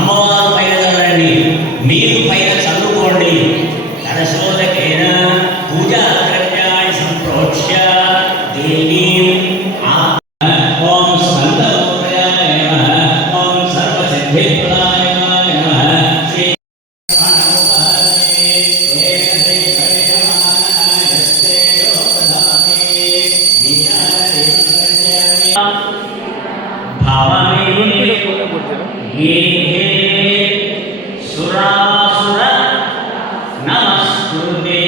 అమ్మవారు పైన చదవండి, మీరు పైన చదువుకోండి. కరశోదకేన పూజా ద్రవ్యాన్ని సంప్రోక్ష్య దేవీ ఓం స్కందమూర్తయాయ నమః, ఓం సర్వసిద్ధిప్రదాయ నమః, శ్రీ సురాసుర నమస్కృతే.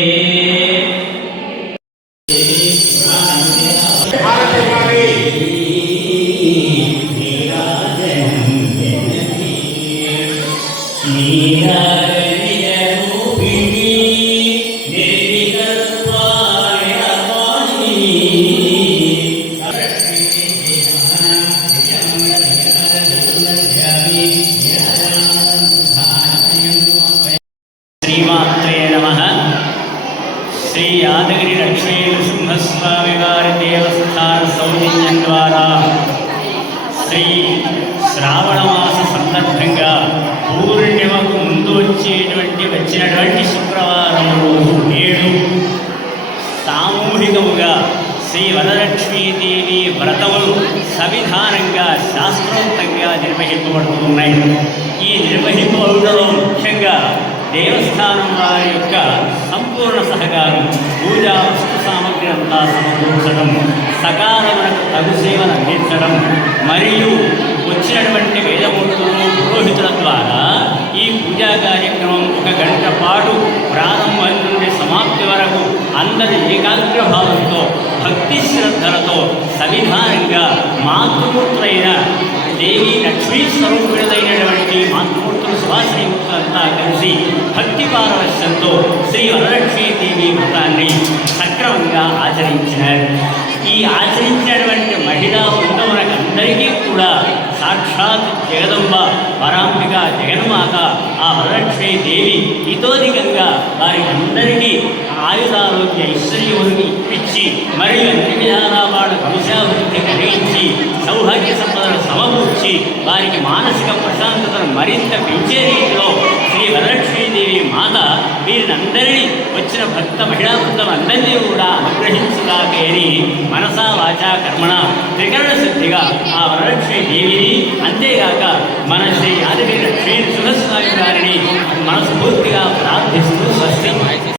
శ్రీమాత్రే నమః. శ్రీ యాదగిరి లక్ష్మీ నృసింహస్వామి వారి దేవస్థాన సౌజన్యం ద్వారా శ్రీ శ్రావణ మాస సందర్భంగా పూర్ణిమకు ముందు వచ్చినటువంటి శుక్రవారం రోజు నేడు సామూహికముగా శ్రీ వరలక్ష్మీదేవి వ్రతములు సవిధానంగా శాస్త్రోక్తంగా నిర్వహింపబడుతున్నాయి. ఈ నిర్వహింపబడటంలో ముఖ్యంగా దేవస్థానం వారి యొక్క సంపూర్ణ సహకారం, పూజా వస్తు సామగ్రి అంతా సమకూర్చడం, సకాలమునకు తగు సేవలు అందించడం మరియు వచ్చినటువంటి వేదమూర్తులు పురోహితుల ద్వారా ఈ పూజా కార్యక్రమం 1 గంట పాటు ప్రారంభం నుండి సమాప్తి వరకు అందరి ఏకాగ్ర భావంతో భక్తి శ్రద్ధలతో సవిధానంగా మాతృమూర్తులైన దేవి లక్ష్మీ స్వరూపిణులైనటువంటి మాతృమూర్తులు సుభాశ్రీమూర్తులంతా కలిసి భక్తి పారవశ్యంతో శ్రీ వరలక్ష్మీదేవి వ్రతాన్ని సక్రమంగా ఆచరించినారు. ఈ ఆచరించినటువంటి మహిళా బృందమునకందరికీ కూడా సాక్షాత్ జగదంబ పరాంబిక జగన్మాత ఆ వరలక్ష్మీదేవి ఇతోధికంగా వారి అందరికీ ఆయుధారోగ్య ఐశ్వర్యముని ఇప్పించి మరియు అన్ని విధాలా వాళ్ళ వంశాభివృద్ధి కలిగించి సౌభాగ్య సంపదలు సమకూర్చి వారికి మానసిక ప్రశాంతతను మరింత పెంచే రీతిలో శ్రీ వరలక్ష్మీదేవి మాత వీరినందరినీ వచ్చిన భక్త మహిళా బృందం అందరినీ కూడా అనుగ్రహించుగాకేని మనసా వాచా కర్మణ త్రికరణ శుద్ధిగా ఆ వరలక్ష్మీదేవిని అంతేగాక మన శ్రీ యాదగిరి లక్ష్మీ నృసింహస్వామి గారిని మనస్ఫూర్తిగా ప్రార్థిస్తూ స్వస్తి.